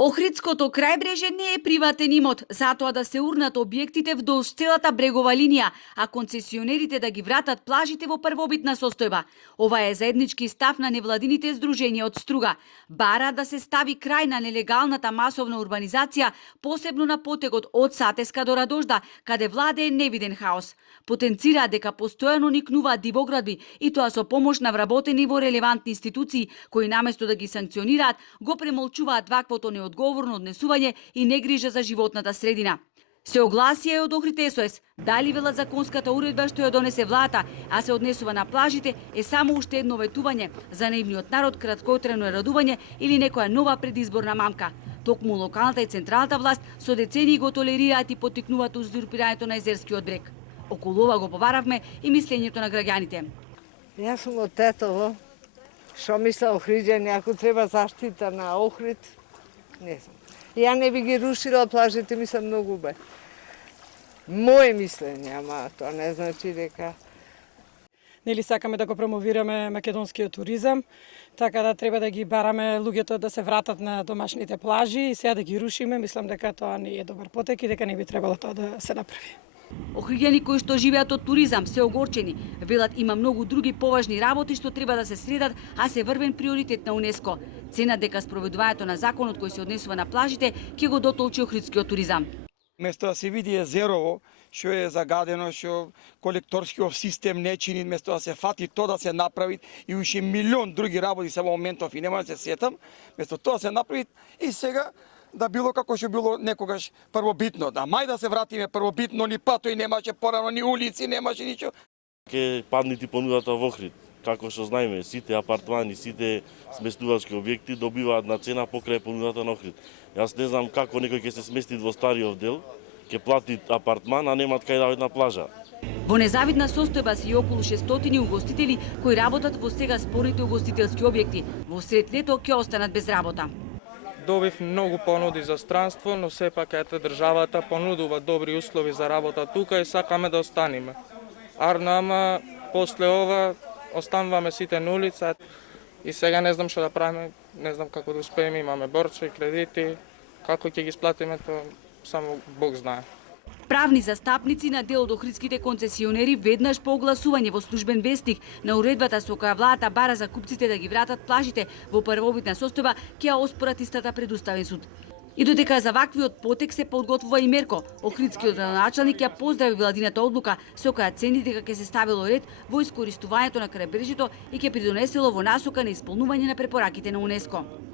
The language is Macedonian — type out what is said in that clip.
Охридското крајбреже не е приватен имот, затоа да се урнат објектите вдолж целата брегова линија, а концесионерите да ги вратат плажите во првобитна состојба. Ова е заеднички став на невладините здруженија од Струга. Бара да се стави крај на нелегалната масовна урбанизација, посебно на потегот од Сатеска до Радожда, каде владее невиден хаос. Потенцираат дека постојано никнуваат дивоградби и тоа со помош на вработени во релевантни институции, кои наместо да ги санкционираат, го премолчуваат ваквото неодговорно однесување и негрижа за животната средина. Се огласија од Охрид СОС, дали велат законската уредба што ја донесе владата, а се однесува на плажите, е само уште едно ветување за наивниот народ, краткотрено радување или некоја нова предизборна мамка. Токму локалната и централната власт со децении го толерираат и поттикнуваат узурпирањето на езерскиот брег. Околу ова го побаравме и мислењето на граѓаните. Јас сум од Тетово, што мисля Охриѓани, ако треба заштита на Охрид, не знам. Ја не би ги рушила плажите, мислам многу бе. Моje мислење, ама тоа не значи дека... Нели сакаме да го промовираме македонскиот туризам, така да треба да ги бараме луѓето да се вратат на домашните плажи и сега да ги рушиме, мислам дека тоа не е добар потек и дека не би требало тоа да се направи. Охриѓани кои што живеат од туризам се огорчени. Велат има многу други поважни работи што треба да се средат, а се врвен приоритет на УНЕСКО. Цена дека спроведувањето на законот кој се однесува на плажите ќе го дотолчи охридскиот туризам. Место да се види езерово, што е загадено, што колекторскиот систем не чини, место да се фати тоа да се направи и уште милион други работи само моментов и нема да се сетам, место тоа се направи и сега да било како што било некогаш првобитно. Да мај да се вратиме првобитно, ни патои немаше порано, ни улици немаше ништо. Ке паднити понудата во Охрид. Како што знаеме, сите апартмани, сите сместувачки објекти добиваат на цена покрај понудата на Охрид. Јас не знам како некој ќе се смести во стариот дел, ќе плати апартман, а немаат кај да одат на плажа. Во незавидна состојба се и околу 600 угостители кои работат во сега спорните угостителски објекти. Во сред лето ќе останат без работа. Добив многу понуди за странство, но сепак ете државата понудува добри услови за работа тука и сакаме да останеме. Арно, ама после ова остануваме сите на улица и сега не знам што да правиме, не знам како да успееме, имаме борчи, кредити, како ќе ги сплатиме тоа само Бог знае. Правни застапници на дел од охридските концесионери веднаш по огласување во службен вестник на уредбата со која владата бара за купците да ги вратат плажите во првобитна состојба, ќе ја оспорат истата пред Уставен суд. И додека за ваквиот потек се подготвува и мерко, охридскиот градоначалник ја поздрави владината одлука со која цени дека ќе се ставило ред во искористувањето на крајбрежјето и ќе придонесело во насока на исполнување на препораките на УНЕСКО.